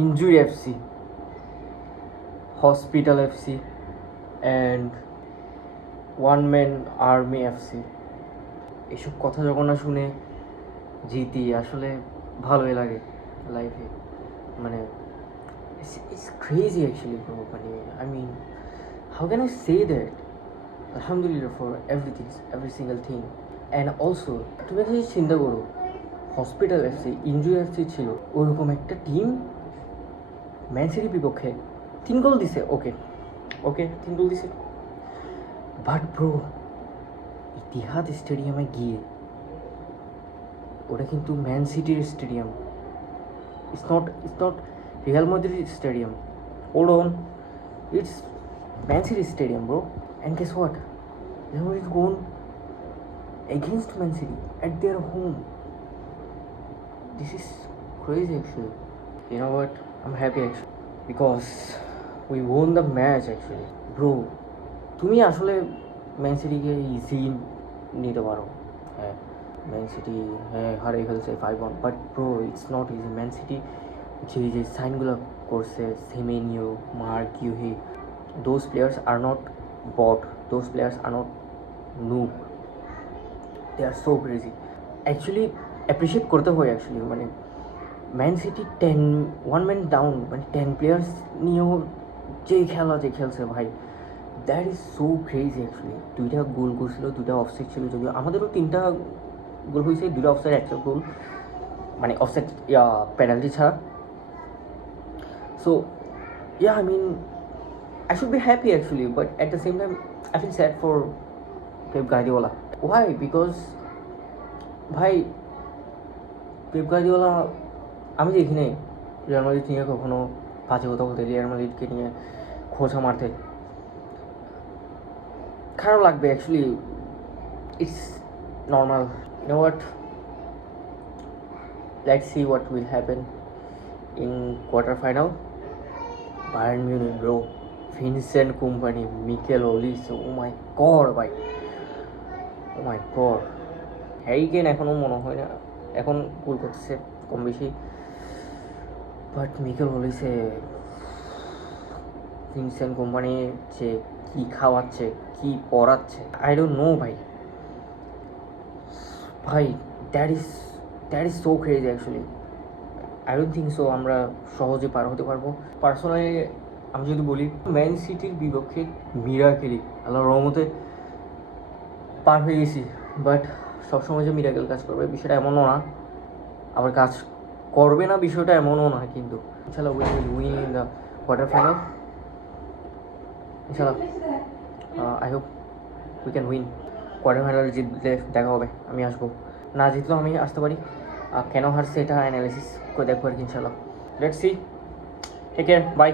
Injury FC, Hospital FC, and One Man Army FC. এসব কথা যখন না শুনে জিতি আসলে ভালোই লাগে লাইফে, মানে it's crazy actually bro. মানে I mean, how can I say that? Alhamdulillah for everything, every single thing. And also তুমি একটা জিনিস চিন্তা করো, হসপিটাল এফসি, ইনজুরি এফসি ছিল, ওরকম একটা টিম ম্যান সিটির বিপক্ষে 3 গোল দিছে। ওকে 3 গোল দিছে, বাট ব্রো ইতিহাদ স্টেডিয়ামে গিয়ে, ওটা কিন্তু ম্যান সিটির stadium, it's not Real Madrid stadium. Hold on, it's Man City Stadium, bro. And guess what? Real Madrid won against Man City at their home. This is crazy actually. You know what? I'm happy actually because we won the match actually. Bro, তুমি আসলে man সিটিকে easy নিতে পারো। হ্যাঁ, man city হারিয়ে ফেলছে 5-1, but bro it's not easy. Man City যে সাইনগুলো করছে, Semenyo, Marc Guehi, those players are not bot, those players are not noob, they are so crazy. Actually appreciate করতে হয় অ্যাকচুয়ালি। মানে ম্যান সিটি 1 ম্যান ডাউন, মানে 10 players নিয়েও যে খেলছে ভাই, that is so crazy actually. 2টা গোল করছিল, 2টা অফসাইড ছিল, যদিও আমাদেরও 3টা গোল হয়েছে, 2টা অফসাইড, 1টা গোল, মানে অফসাইড পেনাল্টি ছাড়া। So yeah, I mean, I should be happy actually, but at the same time I feel sad for Pep Guardiola. Why? Because ভাই পেপ গার্দিওলা আমি দেখি নাই রিয়াল মাদ্রিদ নিয়ে কখনো বাজে কথা বলতে, রিয়াল মাদ্রিদকে নিয়ে খোঁচা মারতে। খারাপ লাগবে actually, it's normal. You know what, let's see what will happen in quarter final. Bayern Munich bro, Vincent Kompany, Mikel Olise, oh my god ভাই, oh my god. Harry Kane এখনও মনে হয় না, এখন গোল করতেছে কম বেশি, but Michael Olise, Vincent Kompany যে কী খাওয়াচ্ছে, কী পড়াচ্ছে, আই ডোন্ট নো ভাই, that is so crazy actually. I don't think so আমরা সহজে পার হতে পারবো। পার্সোনালি আমি যদি বলি, ম্যান সিটির বিপক্ষে মিরাকেলি আল্লাহর রহমতে পার হয়ে গেছি, বাট সবসময় যে মিরাকেল কাজ করবে বিষয়টা এমনও না, আবার কাজ করবে না বিষয়টা এমনও না, কিন্তু ইনশাল্লাহ we will win in the quarter final. ইনশাল্লাহ I hope we can win. Quarter final জিতলে দেখা হবে, আমি আসবো, না জিতলেও আমি আসতে পারি। কেন হারছে এটা অ্যানালিসিস করে দেখবো আর কি ইনশাল্লাহ। Let's see, take care, by.